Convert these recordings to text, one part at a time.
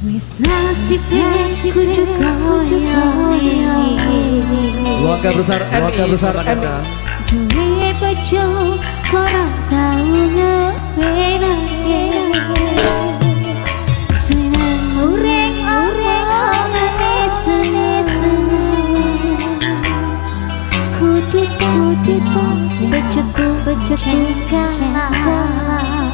Wis nasibe kudu kaya Keluarga besar MI. duwe bojo ora tau ngepenake seneng ureng-urengane seneng kudu bojoku kalah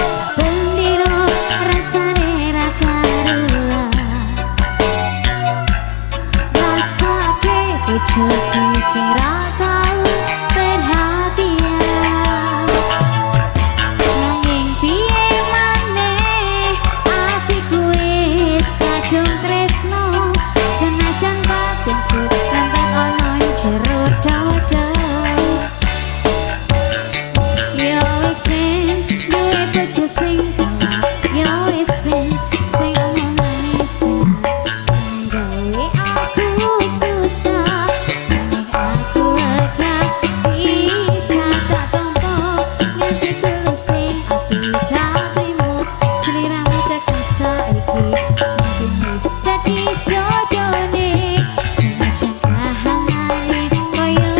sependiro rasane ra karuan rasake bojoku sing ra tau perhatian nanging piye maneh atiku wis kadung tresno senajan batinku nempel ana jero dada yo wis ben duwe bojo sing kalah yo wis ben sing manis gawe aku susah aku lega bisa tak tompo ngerti tuluse aku tak terima seliramu tekan saiki mungkin wis dadi jodone senajan kahanane koyo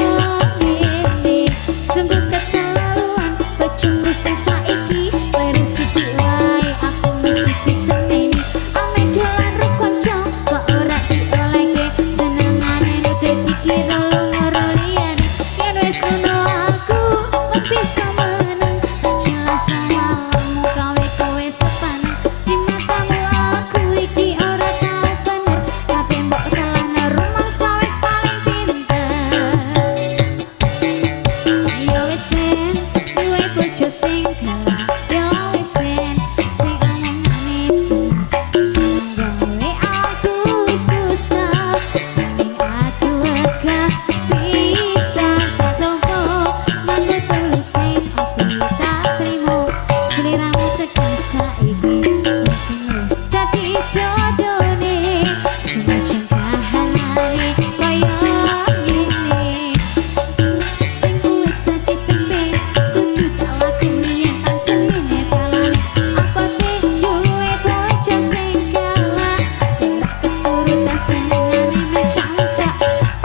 ngene sungguh keterlaluan bojomu sing saiki kleru sithik wae aku mesti bisa ini ame dolan ro kanca kok ora diolehke senengane nuduh dikira loro liyane yen wis ngono aku mung bisa meneng jelas malammu kawe kowe sepanen di matamu aku iki ora tau bener tapi mbok salahno rumangsa wis paling pinter yo wis ben duwe bojo sing kalah yo wis ben sing omong manis sing gawe aku susah nanging aku lega bisa tak tompo manut tuluse aku tak terima seliramu tekan saiki mungkin wis dadi jodone senajan kahanane koyo ngene sing wis dadi tembe kudu tak lakoni yen pancen ngene dalane apa duwe bojo sing kalah ora keturutan senengane mencacak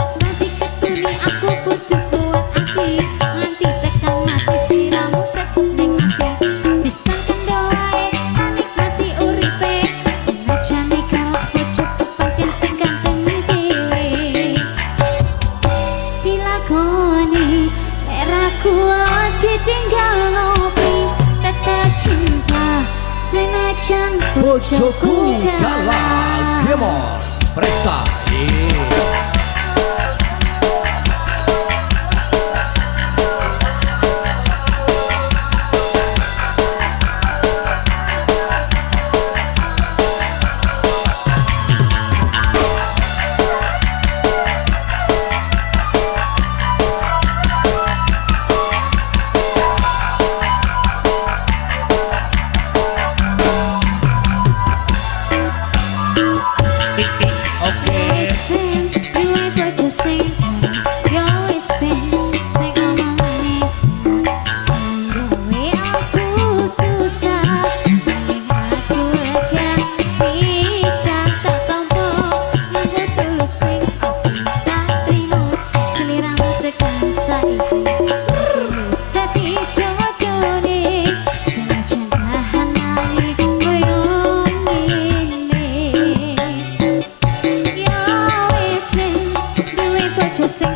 sadi ketuni aku kudu kuat ati nganti tekan mati siramu tetep ning ati disangkan doae tak nikmati uripe senajan kalah bojoku pancen sing ganteng dhewe dilakoni era kuat ditinggal ngopi tetap cinta senajan Bojoku kalah. Come on. Prestasi. Oke. wis ben duwe bojo sing kalah yo wis ben sing omong manis sing gawe aku susah nanging aku lega bisa tak tompo nunggu tulus sing aku tak terima seliramu tekan saiki wis dadi jodone senajan kahanane koyo ngene yo wis ben duwe bojo sing